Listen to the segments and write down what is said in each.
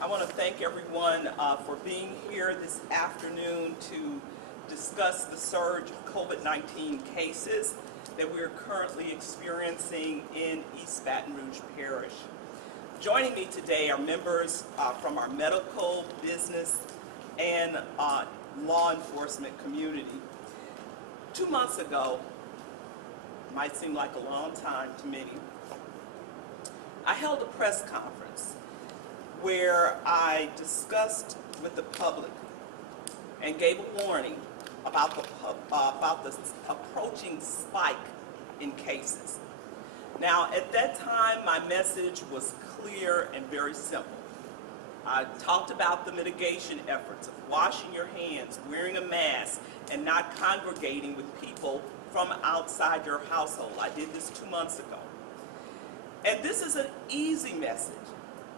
I want to thank everyone for being here this afternoon to discuss the surge of COVID-19 cases that we are currently experiencing in East Baton Rouge Parish. Joining me today are members from our medical, business, and law enforcement community. 2 months ago, might seem like a long time to many, I held a press conference where I discussed with the public and gave a warning about the approaching spike in cases. Now, at that time, my message was clear and very simple. I talked about the mitigation efforts of washing your hands, wearing a mask, and not congregating with people from outside your household. I did this 2 months ago. And this is an easy message,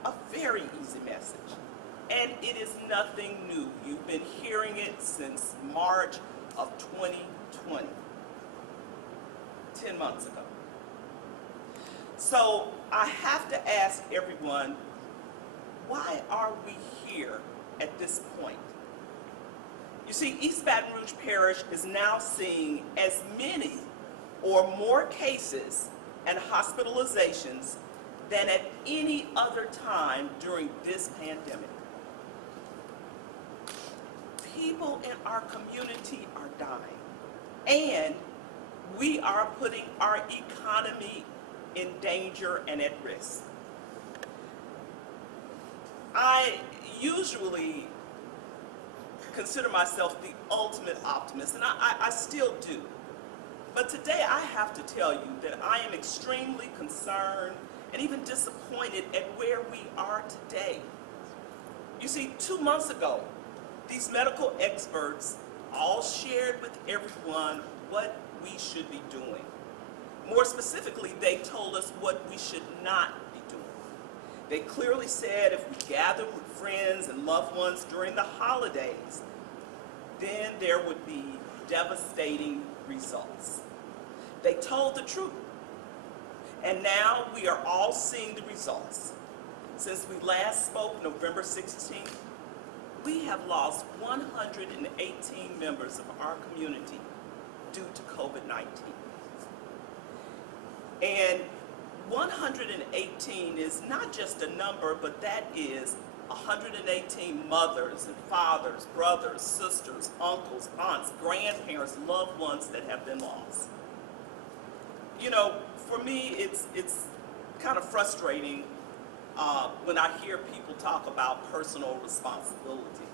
a very easy message. And it is nothing new. You've been hearing it since March of 2020, 10 months ago. So I have to ask everyone, why are we here at this point? You see, East Baton Rouge Parish is now seeing as many or more cases and hospitalizations than at any other time during this pandemic. People in our community are dying, and we are putting our economy in danger and at risk. I usually consider myself the ultimate optimist, and I still do. But today I have to tell you that I am extremely concerned and even disappointed at where we are today. You see, 2 months ago, these medical experts all shared with everyone what we should be doing. More specifically, they told us what we should not be doing. They clearly said if we gather with friends and loved ones during the holidays, then there would be devastating results. They told the truth. And now we are all seeing the results. Since we last spoke November 16th, we have lost 118 members of our community due to COVID-19. And 118 is not just a number, but that is 118 mothers and fathers, brothers, sisters, uncles, aunts, grandparents, loved ones that have been lost. You know, for me, it's kind of frustrating when I hear people talk about personal responsibility.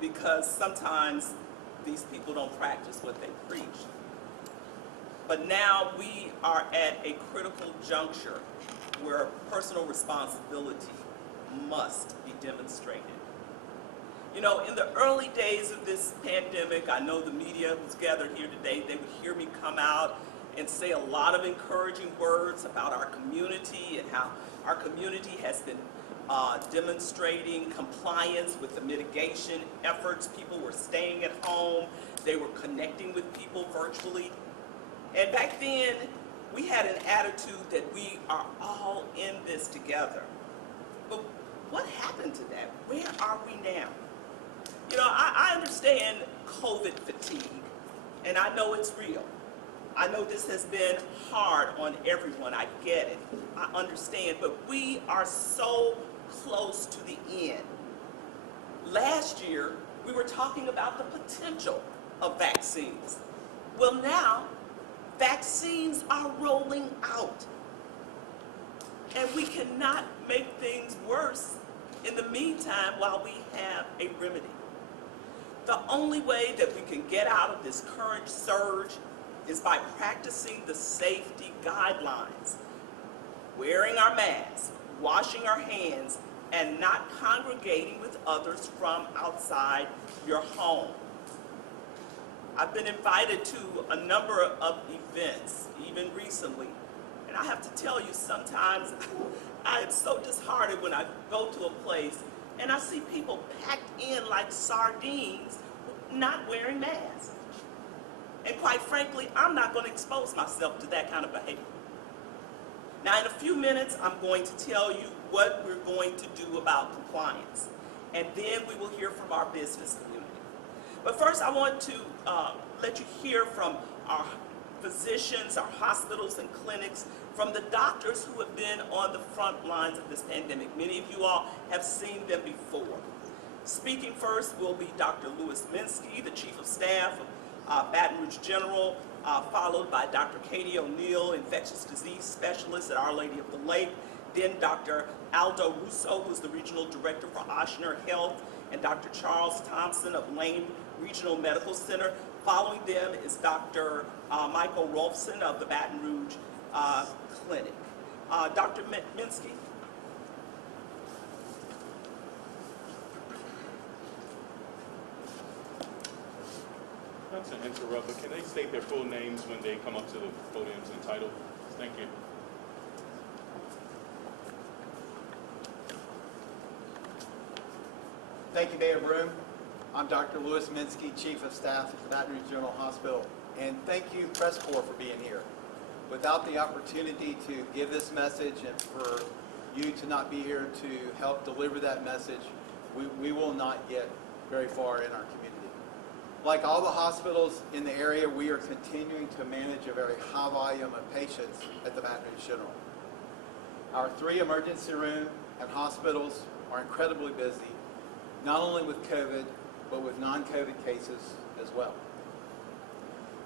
Because sometimes these people don't practice what they preach. But now we are at a critical juncture where personal responsibility must be demonstrated. You know, in the early days of this pandemic, I know the media who's gathered here today, they would hear me come out and say a lot of encouraging words about our community and how our community has been demonstrating compliance with the mitigation efforts. People were staying at home. They were connecting with people virtually. And back then, we had an attitude that we are all in this together. But what happened to that? Where are we now? You know, I understand COVID fatigue, and I know it's real. I know this has been hard on everyone. I get it. I understand. But we are so close to the end. Last year, we were talking about the potential of vaccines. Well, now, vaccines are rolling out. And we cannot make things worse in the meantime while we have a remedy. The only way that we can get out of this current surge is by practicing the safety guidelines, wearing our masks, washing our hands, and not congregating with others from outside your home. I've been invited to a number of events, even recently, and I have to tell you, sometimes I am so disheartened when I go to a place and I see people packed in like sardines, not wearing masks. And quite frankly, I'm not going to expose myself to that kind of behavior. Now, in a few minutes, I'm going to tell you what we're going to do about compliance, and then we will hear from our business community. But first, I want to let you hear from our physicians, our hospitals and clinics, from the doctors who have been on the front lines of this pandemic. Many of you all have seen them before. Speaking first will be Dr. Louis Minsky, the Chief of Staff of Baton Rouge General, followed by Dr. Katie O'Neill, Infectious Disease Specialist at Our Lady of the Lake, then Dr. Aldo Russo, who's the Regional Director for Ochsner Health, and Dr. Charles Thompson of Lane Regional Medical Center. Following them is Dr. Michael Rolfson of the Baton Rouge Clinic. Dr. Minsky. Not to interrupt, but can they state their full names when they come up to the podiums and title? Thank you. Thank you, Mayor Broome. I'm Dr. Louis Minsky, Chief of Staff at the Baton Rouge General Hospital. And thank you, Press Corps, for being here. Without the opportunity to give this message and for you to not be here to help deliver that message, we will not get very far in our community. Like all the hospitals in the area, we are continuing to manage a very high volume of patients at the Baton Rouge General. Our 3 emergency room and hospitals are incredibly busy, not only with COVID, but with non-COVID cases as well.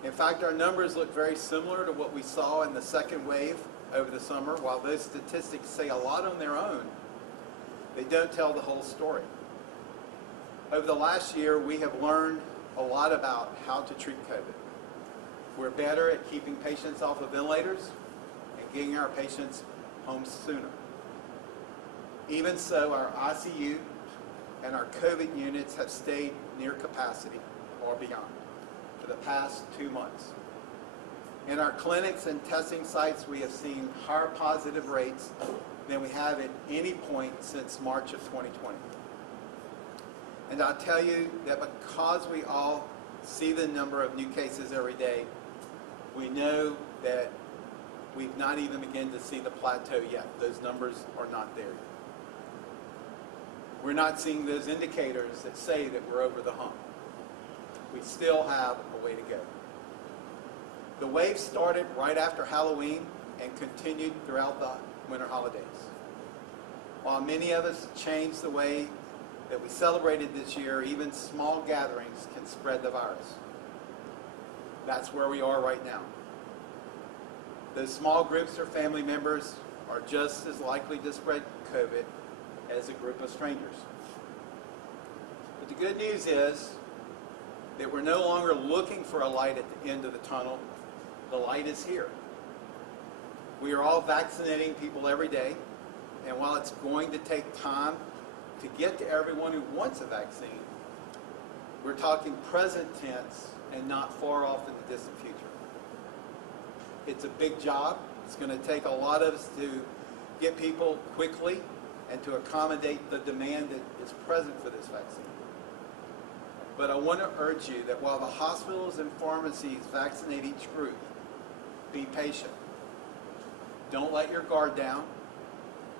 In fact, our numbers look very similar to what we saw in the second wave over the summer. While those statistics say a lot on their own, they don't tell the whole story. Over the last year, we have learned a lot about how to treat COVID. We're better at keeping patients off of ventilators and getting our patients home sooner. Even so, our ICU and our COVID units have stayed near capacity or beyond for the past 2 months. In our clinics and testing sites, we have seen higher positive rates than we have at any point since March of 2020. And I'll tell you that because we all see the number of new cases every day, we know that we've not even begun to see the plateau yet. Those numbers are not there. We're not seeing those indicators that say that we're over the hump. We still have a way to go. The wave started right after Halloween and continued throughout the winter holidays. While many of us changed the way that we celebrated this year, even small gatherings can spread the virus. That's where we are right now. Those small groups or family members are just as likely to spread COVID as a group of strangers. But the good news is that we're no longer looking for a light at the end of the tunnel. The light is here. We are all vaccinating people every day, and while it's going to take time to get to everyone who wants a vaccine, we're talking present tense and not far off in the distant future. It's a big job. It's going to take a lot of us to get people quickly and to accommodate the demand that is present for this vaccine. But I want to urge you that while the hospitals and pharmacies vaccinate each group, be patient. Don't let your guard down.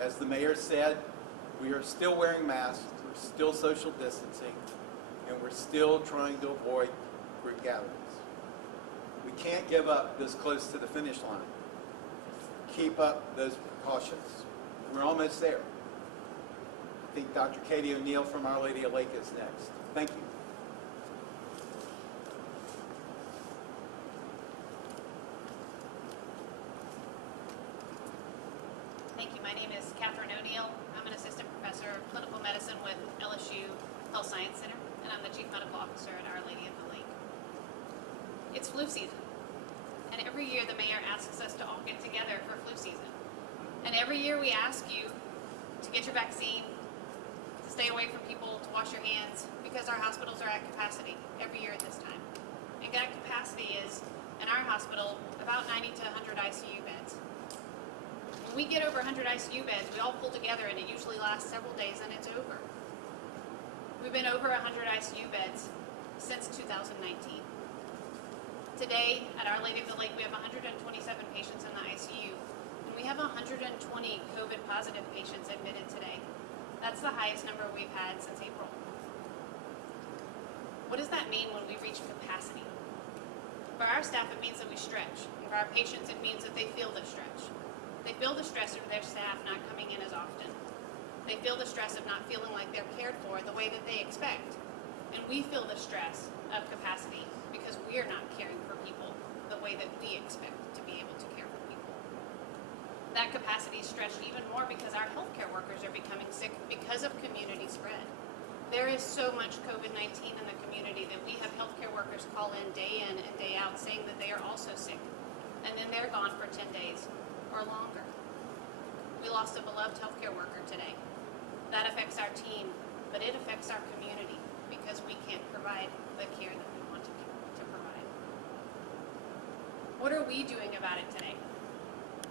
As the mayor said, we are still wearing masks, we're still social distancing, and we're still trying to avoid group gatherings. We can't give up this close to the finish line. Keep up those precautions. We're almost there. I think Dr. Katie O'Neill from Our Lady of Lake is next. Thank you. Thank you. My name is Catherine O'Neill. I'm an assistant professor of clinical medicine with LSU Health Science Center, and I'm the chief medical officer at Our Lady of the Lake. It's flu season, and every year the mayor asks us to all get together for flu season. And every year we ask you to get your vaccine, to stay away from people, to wash your hands, because our hospitals are at capacity every year at this time. And that capacity is, in our hospital, about 90 to 100 ICU beds. When we get over 100 ICU beds, we all pull together, and it usually lasts several days, and it's over. We've been over 100 ICU beds since 2019. Today, at Our Lady of the Lake, we have 127 patients in the ICU, and we have 100 120 COVID positive patients admitted today. That's the highest number we've had since April. What does that mean when we reach capacity? For our staff, it means that we stretch. And for our patients, it means that they feel the stretch. They feel the stress of their staff not coming in as often. They feel the stress of not feeling like they're cared for the way that they expect. And we feel the stress of capacity because we're not caring for people the way that we expect to be able to care for people. That capacity is stretched even more because our healthcare workers are becoming sick because of community spread. There is so much COVID-19 in the community that we have healthcare workers call in and day out saying that they are also sick. And then they're gone for 10 days or longer. We lost a beloved healthcare worker today. That affects our team, but it affects our community because we can't provide the care that we want to provide. What are we doing about it today?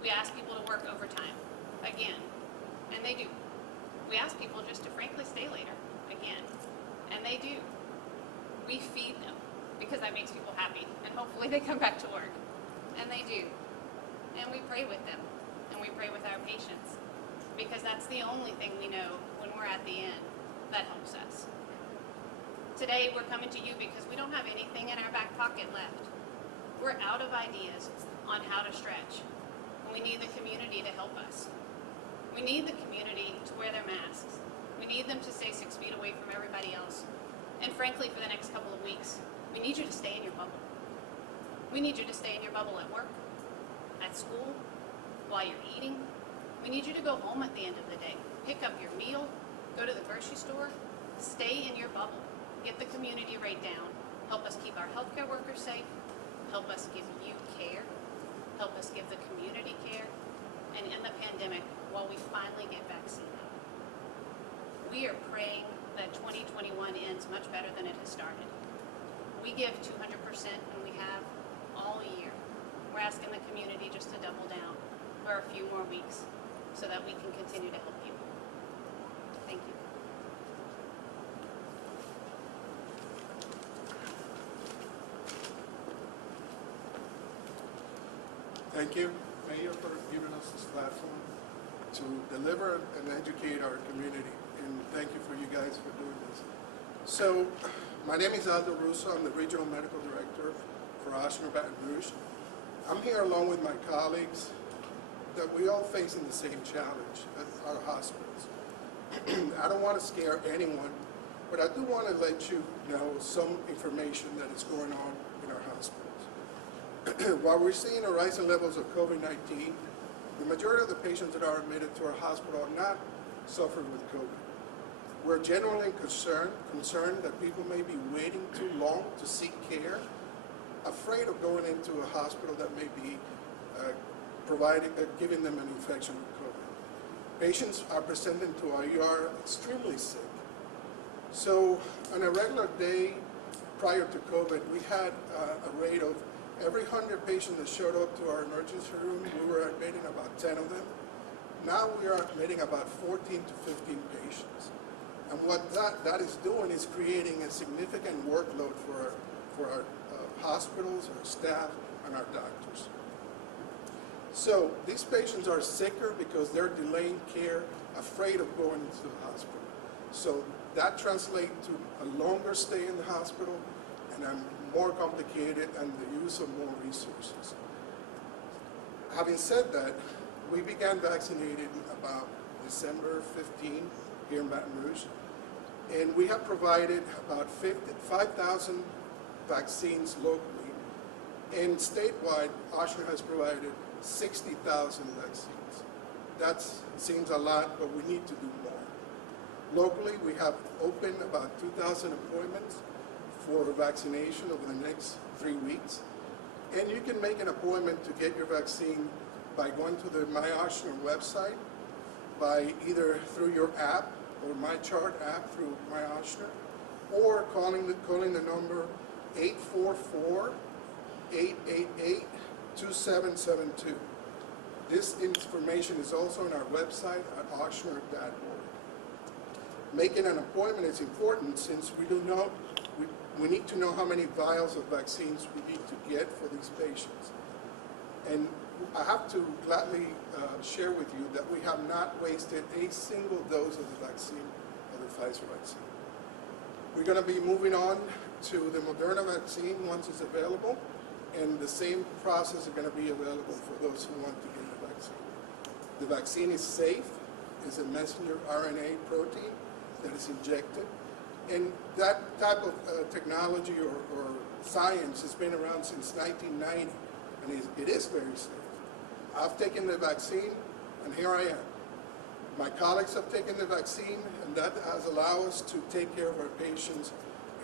We ask people to work overtime, again, and they do. We ask people just to frankly stay later, again, and they do. We feed them because that makes people happy, and hopefully they come back to work, and they do. And we pray with them, and we pray with our patients, because that's the only thing we know when we're at the end that helps us. Today, we're coming to you because we don't have anything in our back pocket left. We're out of ideas on how to stretch, and we need the community to help us. We need the community to wear their masks. We need them to stay 6 feet away from everybody else. And frankly, for the next couple of weeks, we need you to stay in your bubble. We need you to stay in your bubble at work, at school, while you're eating. We need you to go home at the end of the day, pick up your meal, go to the grocery store, stay in your bubble, get the community rate down, help us keep our healthcare workers safe, help us give you care, help us give the community care, and end the pandemic while we finally get vaccine out. We are praying that 2021 ends much better than it has started. We give 200% and we have all year. We're asking the community just to double down for a few more weeks so that we can continue to help you. Thank you. Thank you, Mayor, for giving us this platform to deliver and educate our community. And thank you for you guys for doing this. So, my name is Aldo Russo. I'm the Regional Medical Director for Ochsner Baton Rouge. I'm here along with my colleagues that we all facing the same challenge at our hospitals. I don't want to scare anyone, but I do want to let you know some information that is going on in our hospitals. While we're seeing a rise in levels of COVID-19, the majority of the patients that are admitted to our hospital are not suffering with COVID. We're generally concerned that people may be waiting too long to seek care, afraid of going into a hospital that may be giving them an infection with COVID. Patients are presenting to our ER extremely sick. So on a regular day prior to COVID, we had a rate of every 100 patients that showed up to our emergency room, we were admitting about 10 of them. Now we are admitting about 14 to 15 patients. And what that is doing is creating a significant workload for our hospitals, our staff, and our doctors. So these patients are sicker because they're delaying care, afraid of going into the hospital. So that translates to a longer stay in the hospital and a more complicated and the use of more resources. Having said that, we began vaccinating about December 15 here in Baton Rouge, and we have provided about 5,000 vaccines locally, and statewide, Ochsner has provided 60,000 vaccines. That seems a lot, but we need to do more. Locally, we have opened about 2,000 appointments for vaccination over the next 3 weeks, and you can make an appointment to get your vaccine by going to the My Ochsner website, by either through your app or My Chart app through My Ochsner, or calling the number 844-888-2772. This information is also on our website at ochsner.org. Making an appointment is important since we need to know how many vials of vaccines we need to get for these patients. And I have to gladly share with you that we have not wasted a single dose of the vaccine, of the Pfizer vaccine. We're going to be moving on to the Moderna vaccine once it's available, and the same process is going to be available for those who want to get the vaccine. The vaccine is safe. It's a messenger RNA protein that is injected. And that type of technology or science has been around since 1990, and it is very safe. I've taken the vaccine, and here I am. My colleagues have taken the vaccine, and that has allowed us to take care of our patients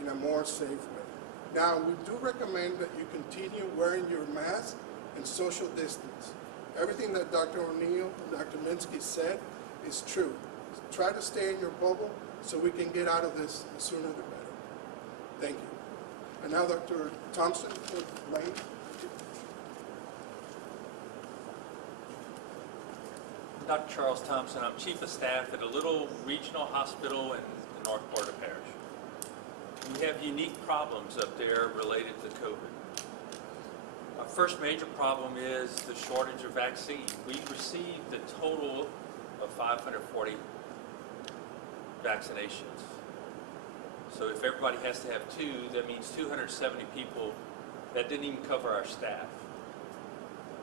in a more safe way. Now, we do recommend that you continue wearing your mask and social distance. Everything that Dr. O'Neill and Dr. Minsky said is true. Try to stay in your bubble so we can get out of this the sooner the better. Thank you. And now Dr. Thompson for Lane. Dr. Charles Thompson. I'm Chief of Staff at a little regional hospital in the North Florida Parish. We have unique problems up there related to COVID. Our first major problem is the shortage of vaccine. We received a total of 540 vaccinations. So if everybody has to have 2, that means 270 people. That didn't even cover our staff.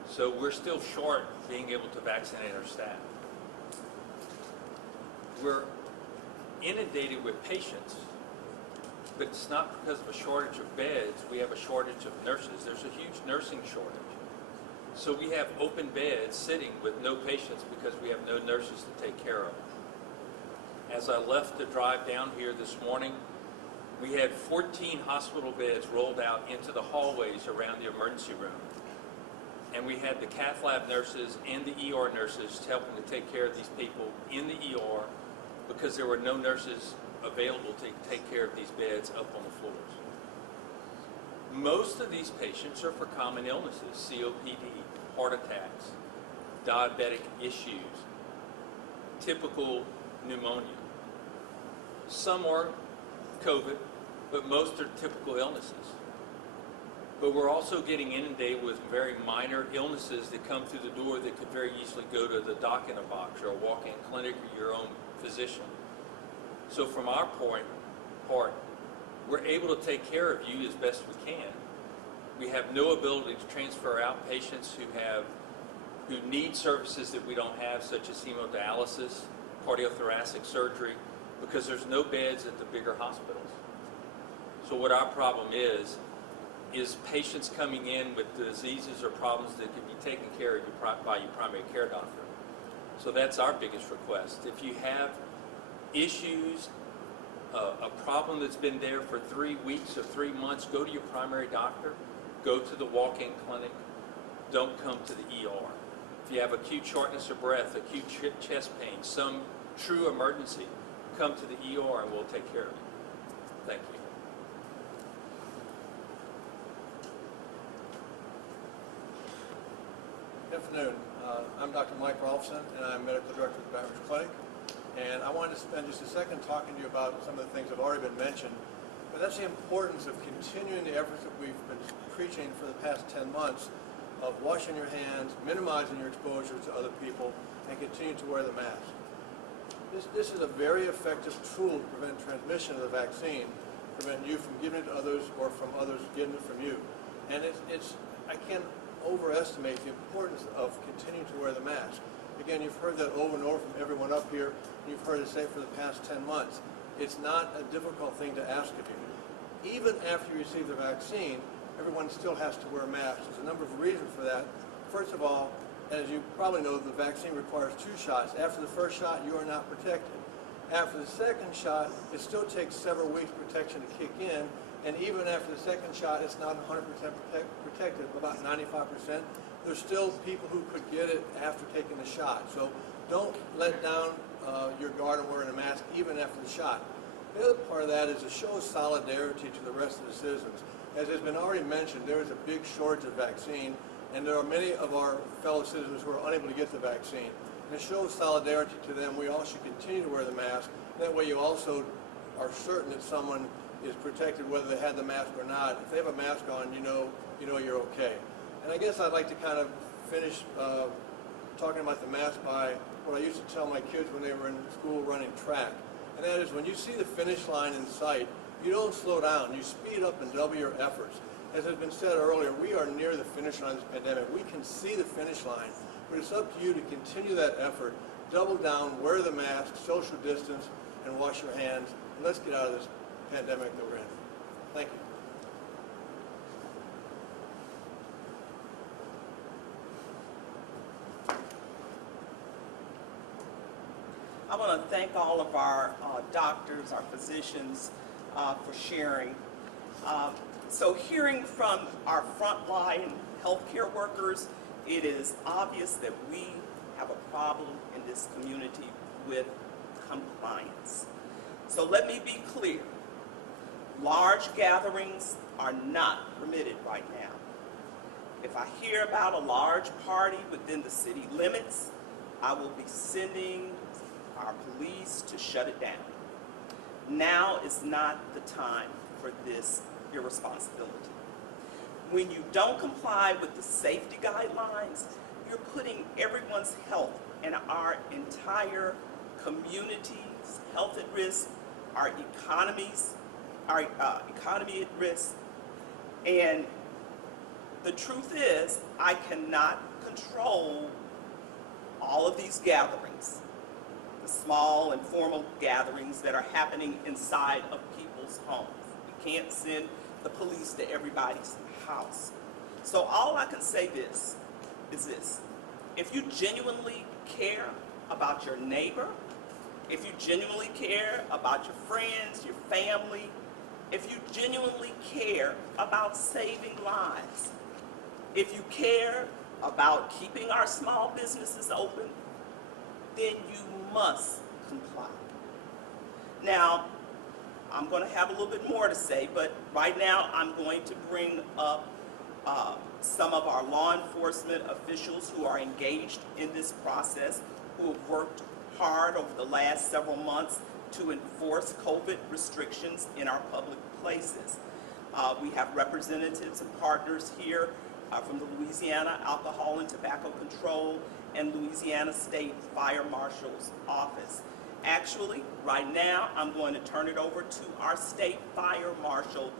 So we're still short being able to vaccinate our staff. We're inundated with patients, but it's not because of a shortage of beds. We have a shortage of nurses. There's a huge nursing shortage. So we have open beds sitting with no patients because we have no nurses to take care of. As I left to drive down here this morning, we had 14 hospital beds rolled out into the hallways around the emergency room. And we had the cath lab nurses and the ER nurses helping to take care of these people in the ER because there were no nurses available to take care of these beds up on the floors. Most of these patients are for common illnesses, COPD, heart attacks, diabetic issues, typical pneumonia. Some are COVID, but most are typical illnesses. But we're also getting inundated with very minor illnesses that come through the door that could very easily go to the doc in a box or a walk-in clinic or your own physician. So from our part, we're able to take care of you as best we can. We have no ability to transfer out patients who need services that we don't have, such as hemodialysis, cardiothoracic surgery, because there's no beds at the bigger hospitals. So what our problem is patients coming in with diseases or problems that can be taken care of by your primary care doctor. So that's our biggest request. If you have issues, a problem that's been there for 3 weeks or 3 months, go to your primary doctor, go to the walk-in clinic, don't come to the ER. If you have acute shortness of breath, acute chest pain, some true emergency, come to the ER and we'll take care of you. Thank you. Good afternoon. I'm Dr. Mike Rolfson, and I'm Medical Director of the Baton Rouge Clinic. And I wanted to spend just a second talking to you about some of the things that have already been mentioned. But that's the importance of continuing the efforts that we've been preaching for the past 10 months of washing your hands, minimizing your exposure to other people, and continue to wear the mask. This is a very effective tool to prevent transmission of the vaccine, prevent you from giving it to others or from others getting it from you. And I can't overestimate the importance of continuing to wear the mask. Again, you've heard that over and over from everyone up here. You've heard it say for the past 10 months. It's not a difficult thing to ask of you. Even after you receive the vaccine, everyone still has to wear masks. There's a number of reasons for that. First of all, as you probably know, the vaccine requires 2 shots. After the first shot, you are not protected. After the second shot, it still takes several weeks protection to kick in. And even after the second shot, it's not 100% protected, about 95%. There's still people who could get it after taking the shot. So don't let down your guard on wearing a mask even after the shot. The other part of that is to show solidarity to the rest of the citizens. As has been already mentioned, there is a big shortage of vaccine, and there are many of our fellow citizens who are unable to get the vaccine. And to show solidarity to them, we all should continue to wear the mask. That way you also are certain that someone is protected whether they had the mask or not. If they have a mask on, you know you're okay. And I guess I'd like to kind of finish talking about the mask by what I used to tell my kids when they were in school running track. And that is, when you see the finish line in sight, you don't slow down. You speed up and double your efforts. As has been said earlier, we are near the finish line of this pandemic. We can see the finish line, but it's up to you to continue that effort. Double down, wear the mask, social distance, and wash your hands. And let's get out of this pandemic that we're in. Thank you. I want to thank all of our doctors, our physicians for sharing. So hearing from our frontline healthcare workers, it is obvious that we have a problem in this community with compliance. So let me be clear. Large gatherings are not permitted right now. If I hear about a large party within the city limits, I will be sending our police to shut it down. Now is not the time for this irresponsibility. When you don't comply with the safety guidelines, you're putting everyone's health and our entire community's health at risk, our economy at risk. And the truth is, I cannot control all of these gatherings, the small informal gatherings that are happening inside of people's homes. We can't send the police to everybody's house. So all I can say is this. If you genuinely care about your neighbor, if you genuinely care about your friends, your family, if you genuinely care about saving lives, if you care about keeping our small businesses open, then you must comply. Now, I'm going to have a little bit more to say, but right now I'm going to bring up some of our law enforcement officials who are engaged in this process, who have worked hard over the last several months to enforce COVID restrictions in our public places. We have representatives and partners here from the Louisiana Alcohol and Tobacco Control and Louisiana State Fire Marshal's Office. Actually, right now, I'm going to turn it over to our State Fire Marshal,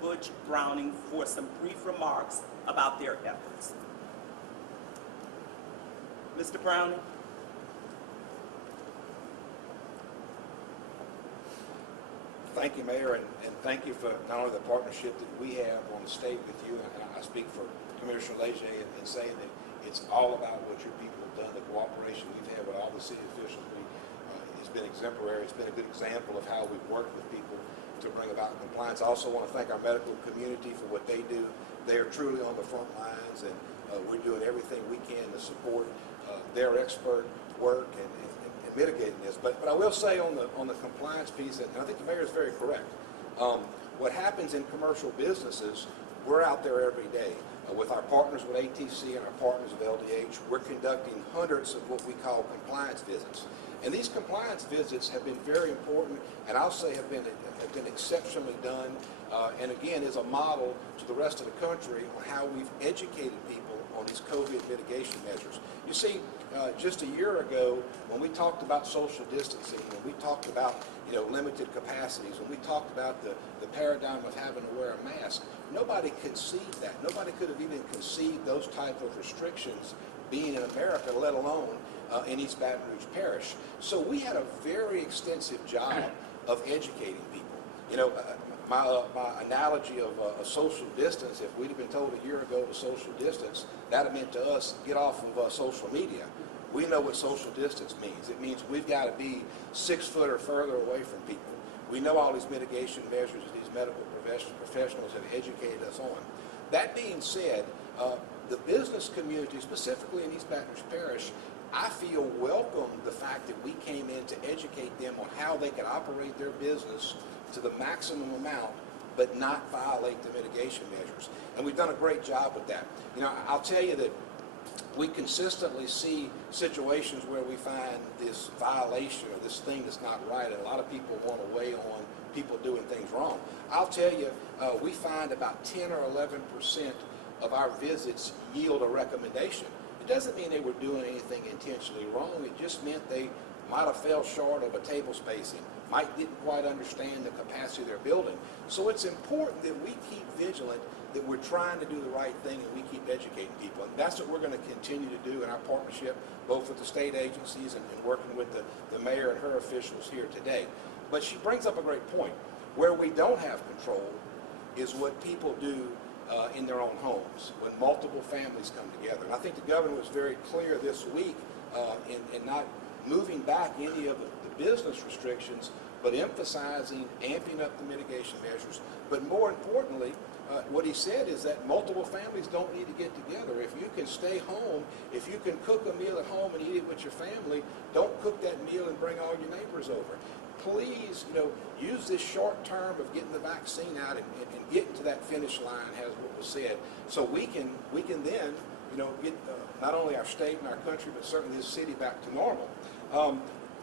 Butch Browning, for some brief remarks about their efforts. Mr. Browning? Thank you, Mayor, and thank you for not only the partnership that we have on the state with you, and I speak for Commissioner Leger in saying that it's all about what your people have done, the cooperation we've had with all the city officials. It's been exemplary. It's been a good example of how we've worked with people to bring about compliance. I also want to thank our medical community for what they do. They are truly on the front lines, and we're doing everything we can to support their expert work and mitigating this. But I will say on the compliance piece, and I think the mayor is very correct. What happens in commercial businesses, we're out there every day with our partners with ATC and our partners with LDH. We're conducting hundreds of what we call compliance visits. And these compliance visits have been very important, and I'll say have been exceptionally done, and again is a model to the rest of the country on how we've educated people on these COVID mitigation measures. You see, just a year ago, when we talked about social distancing, when we talked about limited capacities, when we talked about the paradigm of having to wear a mask, nobody conceived that. Nobody could have even conceived those type of restrictions being in America, let alone in East Baton Rouge Parish. So we had a very extensive job of educating people. My analogy of a social distance, if we'd have been told a year ago to social distance, that would have meant to us get off of social media. We know what social distance means. It means we've got to be 6 foot or further away from people. We know all these mitigation measures that these medical professionals have educated us on. That being said, the business community, specifically in East Baton Rouge Parish, I feel welcome the fact that we came in to educate them on how they can operate their business to the maximum amount, but not violate the mitigation measures. And we've done a great job with that. I'll tell you that we consistently see situations where we find this violation or this thing that's not right, and a lot of people want to weigh on people doing things wrong. I'll tell you, we find about 10 or 11% of our visits yield a recommendation. It doesn't mean they were doing anything intentionally wrong. It just meant they might have fell short of a table spacing, didn't quite understand the capacity of their building. So it's important that we keep vigilant, that we're trying to do the right thing, and we keep educating people. And that's what we're going to continue to do in our partnership, both with the state agencies and working with the mayor and her officials here today. But she brings up a great point. Where we don't have control is what people do in their own homes, when multiple families come together. And I think the governor was very clear this week in not moving back any of the business restrictions, but emphasizing, amping up the mitigation measures. But more importantly, what he said is that multiple families don't need to get together. If you can stay home, if you can cook a meal at home and eat it with your family, don't cook that meal and bring all your neighbors over. Please, use this short term of getting the vaccine out and getting to that finish line, as what was said, so we can then, get not only our state and our country, but certainly this city back to normal.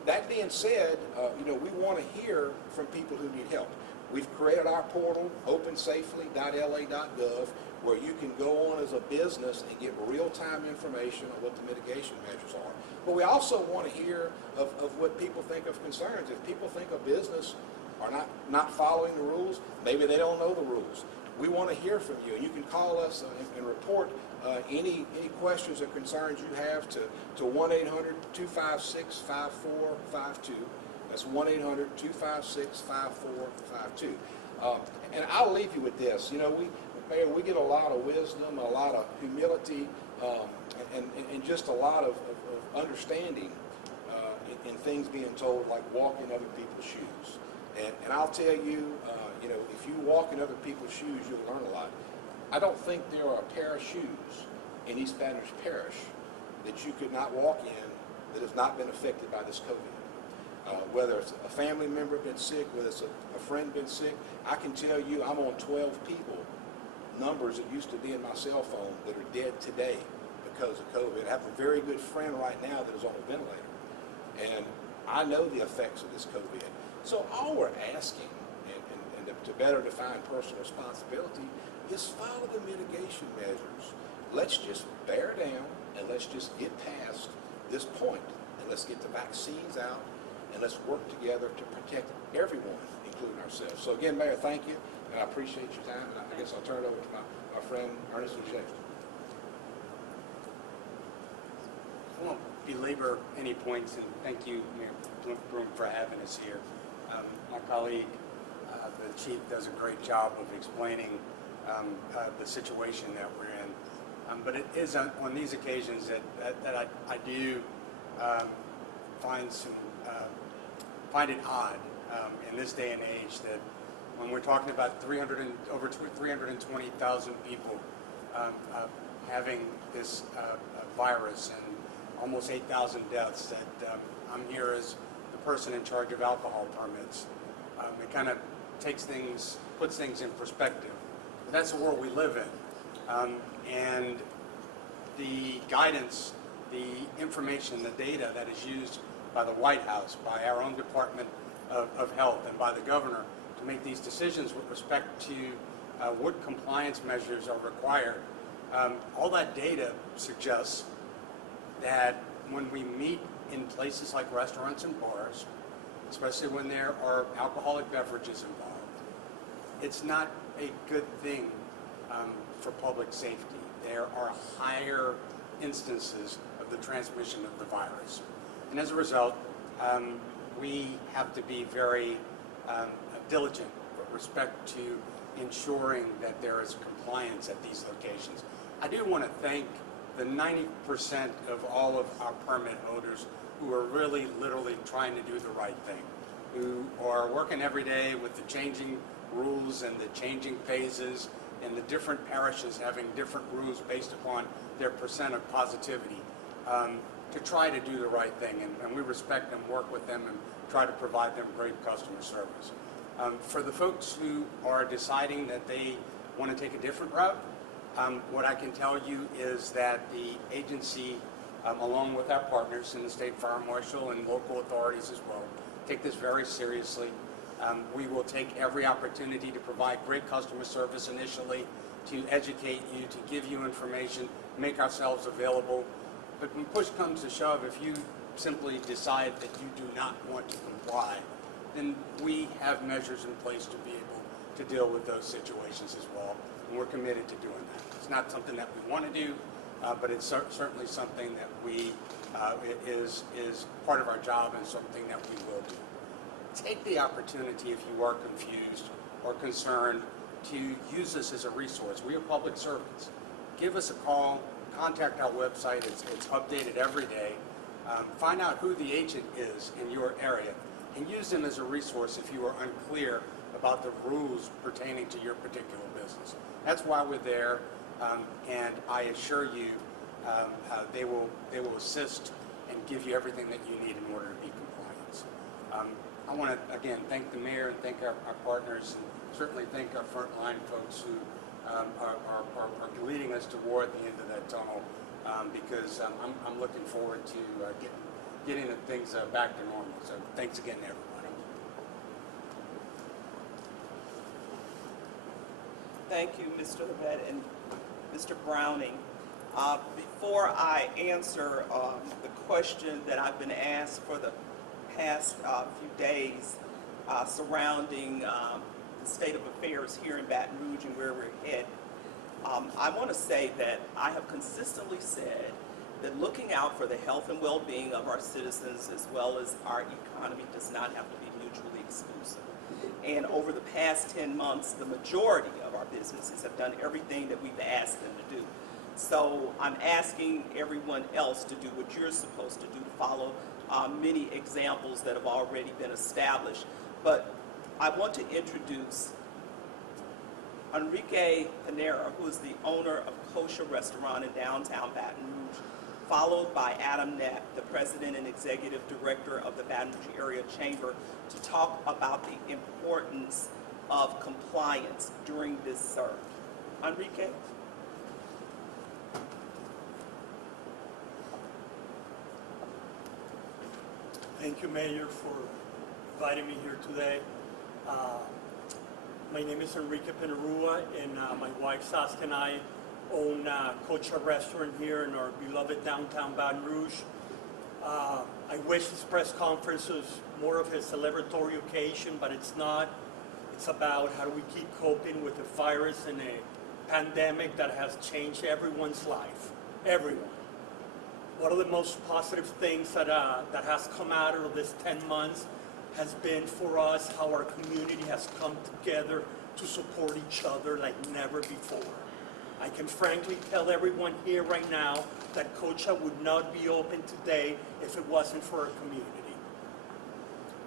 That being said, we want to hear from people who need help. We've created our portal, opensafely.la.gov, where you can go on as a business and get real-time information on what the mitigation measures are. But we also want to hear of what people think of concerns. If people think a business are not following the rules, maybe they don't know the rules. We want to hear from you, and you can call us and report any questions or concerns you have to 1-800-256-5452. That's 1-800-256-5452. And I'll leave you with this. Mayor, we get a lot of wisdom, a lot of humility, and just a lot of understanding in things being told, like walking other people's shoes. And I'll tell you, if you walk in other people's shoes, you'll learn a lot. I don't think there are a pair of shoes in East Baton Rouge Parish that you could not walk in that has not been affected by this COVID. Whether it's a family member been sick, whether it's a friend been sick, I can tell you I'm on 12 people, numbers that used to be in my cell phone, that are dead today because of COVID. I have a very good friend right now that is on a ventilator, and I know the effects of this COVID. So all we're asking, and to better define personal responsibility, is follow the mitigation measures. Let's just bear down, and let's just get past this point, and let's get the vaccines out, and let's work together to protect everyone, including ourselves. So again, Mayor, thank you, and I appreciate your time, and I guess I'll turn it over to my friend Ernest Lachey. I won't belabor any points, and thank you, Mayor Broome, for having us here. My colleague, the chief, does a great job of explaining the situation that we're in. But it is on these occasions that I do find it odd in this day and age that when we're talking about over 320,000 people having this virus and almost 8,000 deaths, that I'm here as the person in charge of alcohol permits. It kind of puts things in perspective. But that's the world we live in. And the guidance, the information, the data that is used by the White House, by our own Department of Health, and by the governor to make these decisions with respect to what compliance measures are required, all that data suggests that when we meet in places like restaurants and bars, especially when there are alcoholic beverages involved, it's not a good thing for public safety. There are higher instances of the transmission of the virus. And as a result, we have to be very diligent with respect to ensuring that there is compliance at these locations. I do want to thank the 90% of all of our permit holders who are really literally trying to do the right thing, who are working every day with the changing rules and the changing phases and the different parishes having different rules based upon their percent of positivity, to try to do the right thing. And we respect them, work with them, and try to provide them great customer service. For the folks who are deciding that they want to take a different route, what I can tell you is that the agency, along with our partners in the State Fire Marshal and local authorities as well, take this very seriously. We will take every opportunity to provide great customer service initially, to educate you, to give you information, make ourselves available But when push comes to shove, if you simply decide that you do not want to comply, then we have measures in place to be able to deal with those situations as well, and we're committed to doing that. It's not something that we want to do, but it's certainly something that is part of our job and something that we will do. Take the opportunity, if you are confused or concerned, to use this as a resource. We are public servants. Give us a call, contact our website, it's updated every day. Find out who the agent is in your area and use them as a resource if you are unclear about the rules pertaining to your particular business. That's why we're there, and I assure you they will assist and give you everything that you need in order to be compliant. I want to, again, thank the mayor and thank our partners, and certainly thank our frontline folks who are leading us toward the end of that tunnel, because I'm looking forward to getting the things back to normal. So thanks again, everybody. Thank you, Mr. Levette and Mr. Browning. Before I answer the question that I've been asked for the past few days surrounding the state of affairs here in Baton Rouge and where we're headed, I want to say that I have consistently said that looking out for the health and well-being of our citizens as well as our economy does not have to be mutually exclusive. And over the past 10 months, the majority of our businesses have done everything that we've asked them to do. So I'm asking everyone else to do what you're supposed to do, to follow many examples that have already been established. But I want to introduce Enrique Panera, who is the owner of Kosher Restaurant in downtown Baton Rouge, followed by Adam Knapp, the president and executive director of the Baton Rouge Area Chamber, to talk about the importance of compliance during this surge. Enrique? Thank you, Mayor, for inviting me here today. My name is Enrique Penarua, and my wife Saskia and I own Kosher Restaurant here in our beloved downtown Baton Rouge. I wish this press conference was more of a celebratory occasion, but it's not. It's about how do we keep coping with a virus and a pandemic that has changed everyone's life, everyone. One of the most positive things that has come out of this 10 months has been for us how our community has come together to support each other like never before. I can frankly tell everyone here right now that Kosher would not be open today if it wasn't for our community.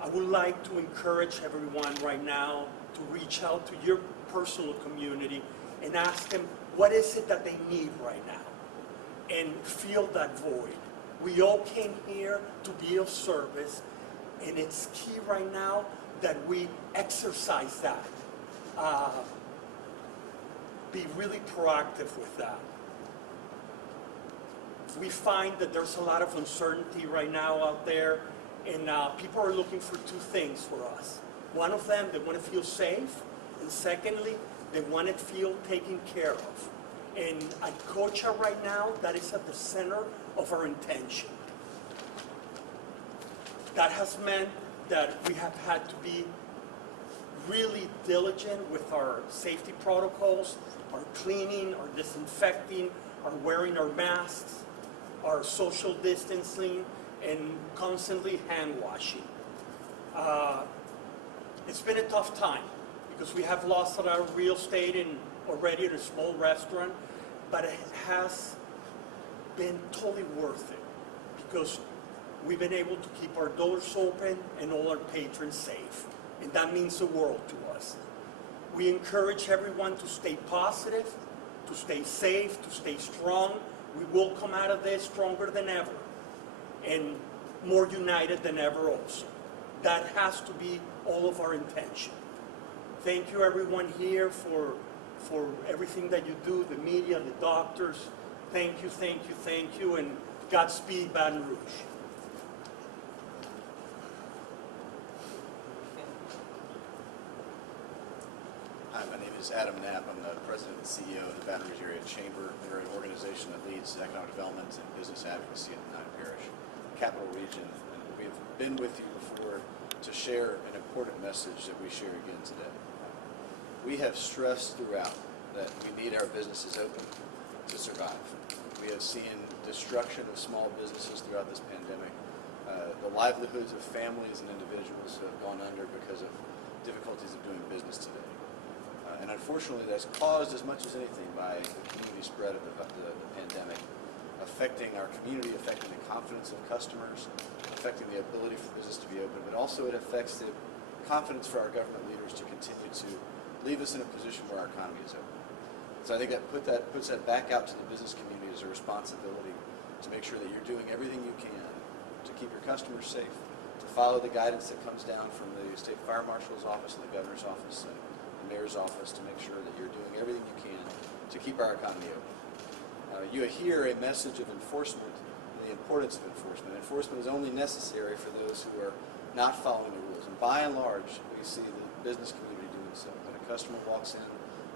I would like to encourage everyone right now to reach out to your personal community and ask them what is it that they need right now, and fill that void. We all came here to be of service, and it's key right now that we exercise that. Be really proactive with that. We find that there's a lot of uncertainty right now out there, and people are looking for two things for us. One of them, they want to feel safe, and secondly, they want to feel taken care of. And at Kosher right now, that is at the center of our intention. That has meant that we have had to be really diligent with our safety protocols, our cleaning, our disinfecting, our wearing our masks, our social distancing, and constantly hand washing. It's been a tough time because we have lost a lot of real estate already in a small restaurant, but it has been totally worth it because we've been able to keep our doors open and all our patrons safe, and that means the world to us. We encourage everyone to stay positive, to stay safe, to stay strong. We will come out of this stronger than ever and more united than ever also. That has to be all of our intention. Thank you everyone here for everything that you do, the media, the doctors. Thank you, thank you, thank you, and Godspeed, Baton Rouge. Hi, my name is Adam Knapp. I'm the president and CEO of the Baton Rouge Area Chamber. We're an organization that leads economic development and business advocacy in the Nine Parish Capital Region. And we've been with you before to share an important message that we share again today. We have stressed throughout that we need our businesses open to survive. We have seen destruction of small businesses throughout this pandemic. The livelihoods of families and individuals have gone under because of difficulties of doing business today. And unfortunately, that's caused as much as anything by the community spread of the pandemic, affecting our community, affecting the confidence of customers, affecting the ability for business to be open, but also it affects the confidence for our government leaders to continue to leave us in a position where our economy is open. So I think that puts that back out to the business community as a responsibility to make sure that you're doing everything you can to keep your customers safe, to follow the guidance that comes down from the State Fire Marshal's office and the Governor's office and the Mayor's office to make sure that you're doing everything you can to keep our economy open. You hear a message of enforcement and the importance of enforcement. Enforcement is only necessary for those who are not following the rules. And by and large, we see the business community doing so. When a customer walks in,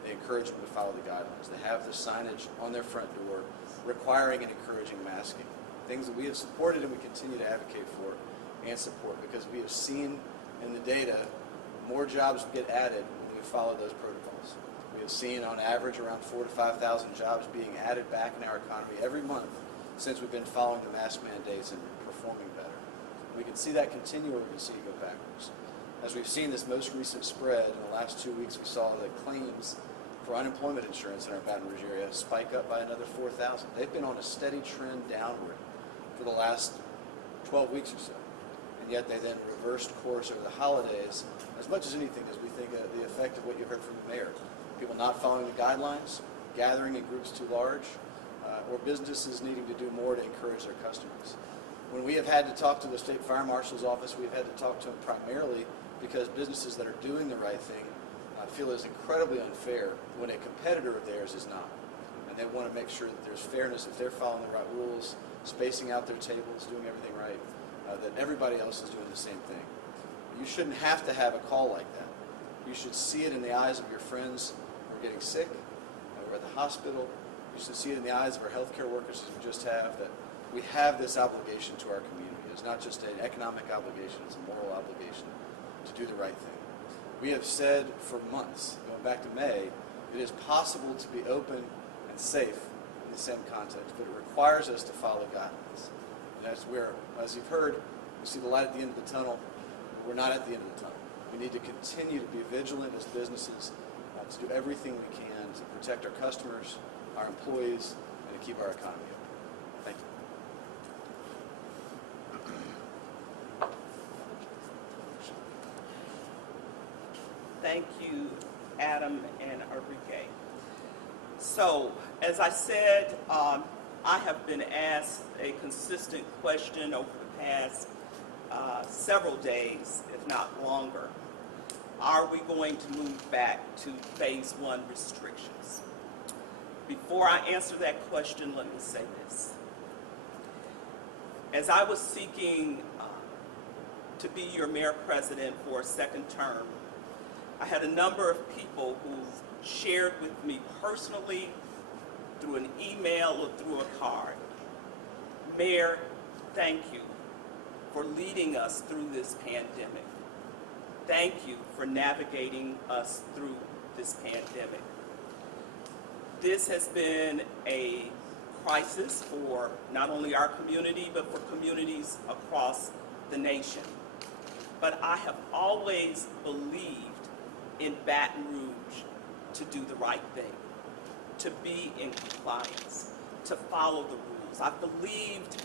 they encourage them to follow the guidelines. They have the signage on their front door requiring and encouraging masking. Things that we have supported and we continue to advocate for and support because we have seen in the data more jobs get added when we follow those protocols. We have seen on average around 4,000 to 5,000 jobs being added back in our economy every month since we've been following the mask mandates and performing better. We can see that continue or we can see it go backwards. As we've seen this most recent spread, in the last 2 weeks we saw the claims for unemployment insurance in our Baton Rouge area spike up by another 4,000. They've been on a steady trend downward for the last 12 weeks or so. And yet they then reversed course over the holidays as much as anything as we think of the effect of what you heard from the mayor. People not following the guidelines, gathering in groups too large, or businesses needing to do more to encourage their customers. When we have had to talk to the State Fire Marshal's office, we've had to talk to them primarily because businesses that are doing the right thing feel it's incredibly unfair when a competitor of theirs is not. And they want to make sure that there's fairness if they're following the right rules, spacing out their tables, doing everything right, that everybody else is doing the same thing. You shouldn't have to have a call like that. You should see it in the eyes of your friends who are getting sick, who are at the hospital. You should see it in the eyes of our healthcare workers as we just have, that we have this obligation to our community. It's not just an economic obligation, it's a moral obligation to do the right thing. We have said for months, going back to May, it is possible to be open and safe in the same context, but it requires us to follow guidelines. And as you've heard, we see the light at the end of the tunnel. We're not at the end of the tunnel. We need to continue to be vigilant as businesses, to do everything we can to protect our customers, our employees, and to keep our economy open. Thank you. Thank you, Adam and Enrique. So, as I said, I have been asked a consistent question over the past several days, if not longer. Are we going to move back to phase 1 restrictions? Before I answer that question, let me say this. As I was seeking to be your mayor president for a second term, I had a number of people who shared with me personally through an email or through a card, Mayor, thank you for leading us through this pandemic. Thank you for navigating us through this pandemic. This has been a crisis for not only our community, but for communities across the nation. But I have always believed in Baton Rouge to do the right thing, to be in compliance, to follow the rules. I believed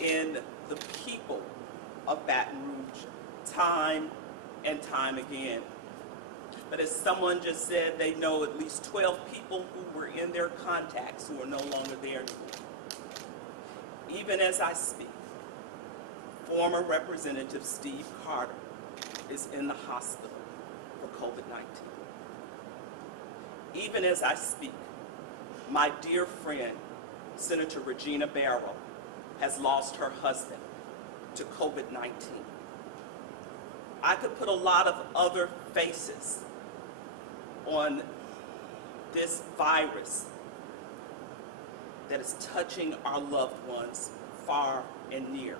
in the people of Baton Rouge time and time again. But as someone just said, they know at least 12 people who were in their contacts who are no longer there anymore. Even as I speak, former Representative Steve Carter is in the hospital for COVID-19. Even as I speak, my dear friend, Senator Regina Barrow, has lost her husband to COVID-19. I could put a lot of other faces on this virus that is touching our loved ones far and near.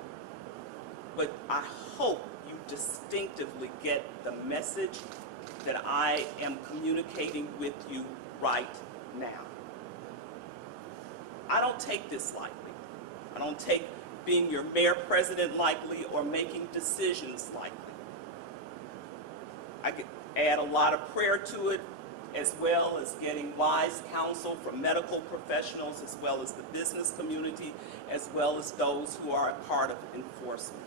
But I hope you distinctively get the message that I am communicating with you right now. I don't take this lightly. I don't take being your mayor president lightly or making decisions lightly. I could add a lot of prayer to it, as well as getting wise counsel from medical professionals, as well as the business community, as well as those who are a part of enforcement.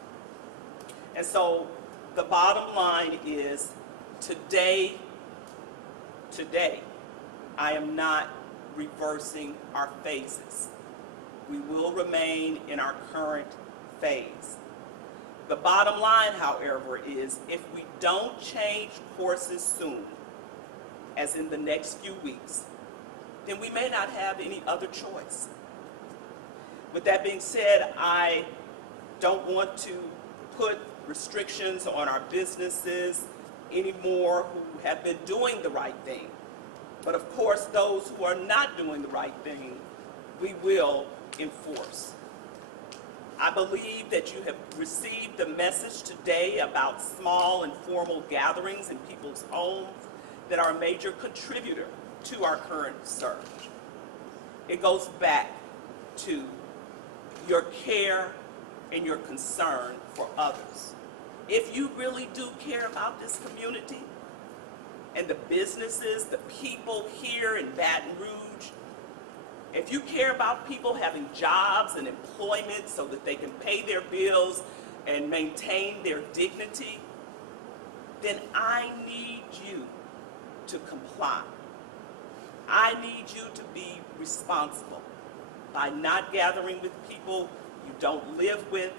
And so the bottom line is, today, I am not reversing our phases. We will remain in our current phase. The bottom line, however, is if we don't change courses soon, as in the next few weeks, then we may not have any other choice. With that being said, I don't want to put restrictions on our businesses anymore who have been doing the right thing. But of course, those who are not doing the right thing, we will enforce. I believe that you have received the message today about small informal gatherings in people's homes that are a major contributor to our current surge. It goes back to your care and your concern for others. If you really do care about this community and the businesses, the people here in Baton Rouge, if you care about people having jobs and employment so that they can pay their bills and maintain their dignity, then I need you to comply. I need you to be responsible by not gathering with people you don't live with,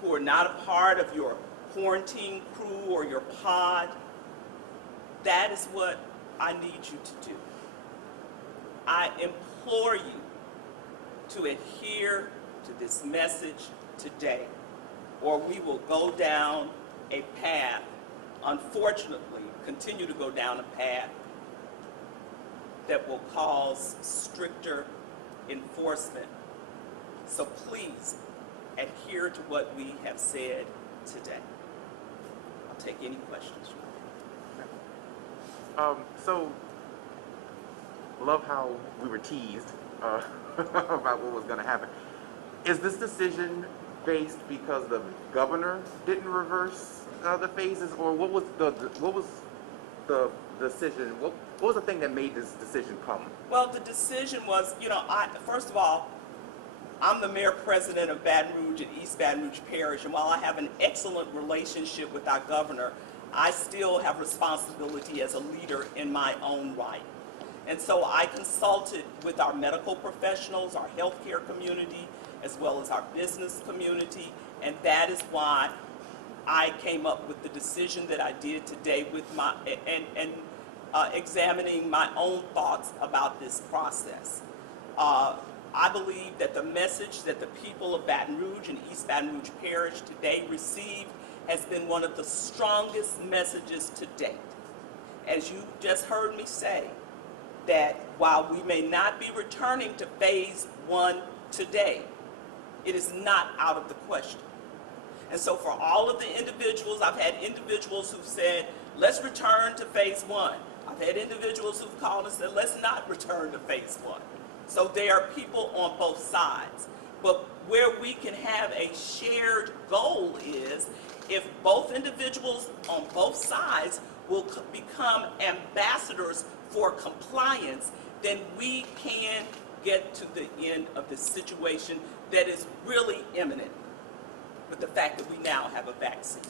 who are not a part of your quarantine crew or your pod. That is what I need you to do. I implore you to adhere to this message today, or we will go down a path, unfortunately, continue to go down a path that will cause stricter enforcement. So please adhere to what we have said today. I'll take any questions. So, love how we were teased about what was going to happen. Is this decision based because the governor didn't reverse the phases, or what was the decision? What was the thing that made this decision come? Well, the decision was, first of all, I'm the mayor president of Baton Rouge and East Baton Rouge Parish, and while I have an excellent relationship with our governor, I still have responsibility as a leader in my own right. And so I consulted with our medical professionals, our healthcare community, as well as our business community, and that is why I came up with the decision that I did today with my examining my own thoughts about this process. I believe that the message that the people of Baton Rouge and East Baton Rouge Parish today received has been one of the strongest messages to date. As you just heard me say, that while we may not be returning to phase 1 today, it is not out of the question. And so for all of the individuals, I've had individuals who've said, let's return to phase 1. I've had individuals who've called and said, let's not return to phase 1. So there are people on both sides. But where we can have a shared goal is if both individuals on both sides will become ambassadors for compliance, then we can get to the end of this situation that is really imminent with the fact that we now have a vaccine.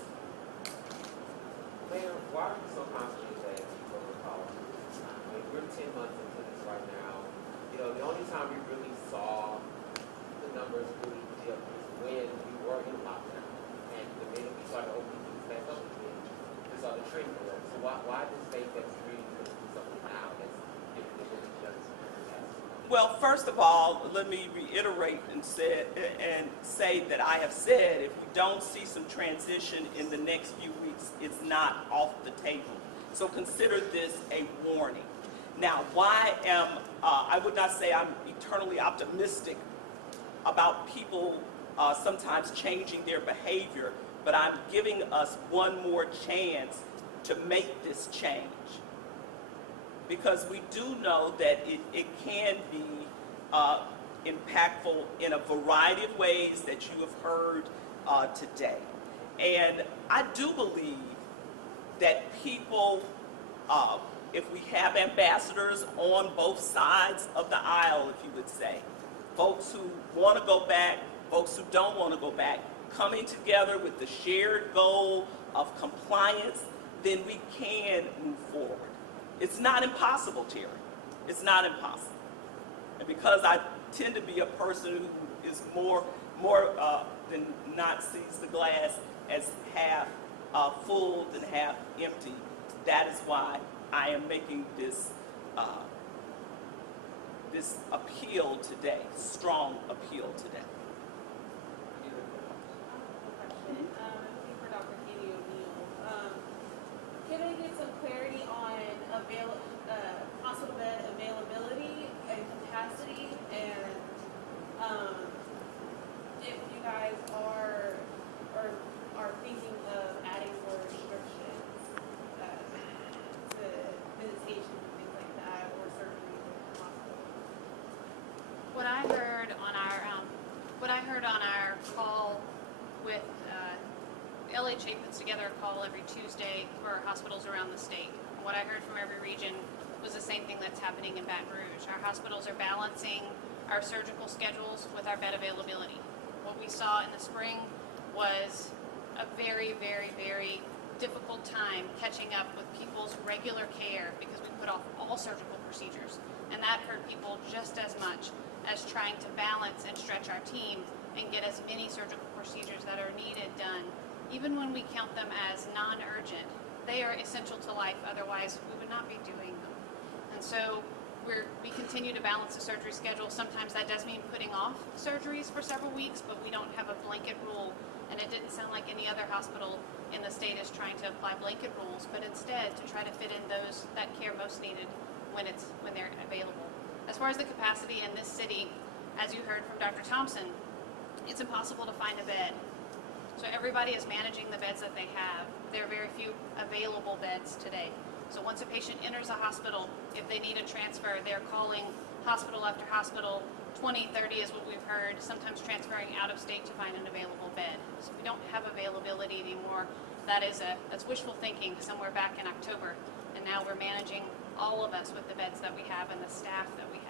Mayor, why are you so constantly saying people are policies? I mean, we're 10 months into this right now. The only time we really saw the numbers really dip is when we were in lockdown. And the minute we started opening things back up again, we saw the trend go up. So why this state that's really going to do something now that's different than what it does in the past? Well, first of all, let me reiterate and say that I have said if we don't see some transition in the next few weeks, it's not off the table. So consider this a warning. Now, I would not say I'm eternally optimistic about people sometimes changing their behavior, but I'm giving us one more chance to make this change. Because we do know that it can be impactful in a variety of ways that you have heard today. And I do believe that people, if we have ambassadors on both sides of the aisle, if you would say, folks who want to go back, folks who don't want to go back, coming together with the shared goal of compliance, then we can move forward. It's not impossible, Terry. It's not impossible. And because I tend to be a person who is more than not sees the glass as half full than half empty, that is why I am making this this appeal today, strong appeal today. For Dr. Katie O'Neill. Can I get some clarity on hospital bed availability and capacity, and if you guys are thinking of adding more restrictions to visitation and things like that, or surgeries in the hospital? What I heard on our call with LHA puts together a call every Tuesday for hospitals around the state. What I heard from every region was the same thing that's happening in Baton Rouge. Our hospitals are balancing our surgical schedules with our bed availability. What we saw in the spring was a very, very, very difficult time catching up with people's regular care because we put off all surgical procedures. And that hurt people just as much as trying to balance and stretch our team and get as many surgical procedures that are needed done. Even when we count them as non-urgent, they are essential to life, otherwise we would not be doing them. And so we continue to balance the surgery schedule. Sometimes that does mean putting off surgeries for several weeks, but we don't have a blanket rule, and it didn't sound like any other hospital in the state is trying to apply blanket rules, but instead to try to fit in those that care most needed when they're available. As far as the capacity in this city, as you heard from Dr. Thompson, it's impossible to find a bed. So everybody is managing the beds that they have. There are very few available beds today. So once a patient enters a hospital, if they need a transfer, they're calling hospital after hospital. 20, 30 is what we've heard, sometimes transferring out of state to find an available bed. So we don't have availability anymore. That's wishful thinking somewhere back in October. And now we're managing all of us with the beds that we have and the staff that we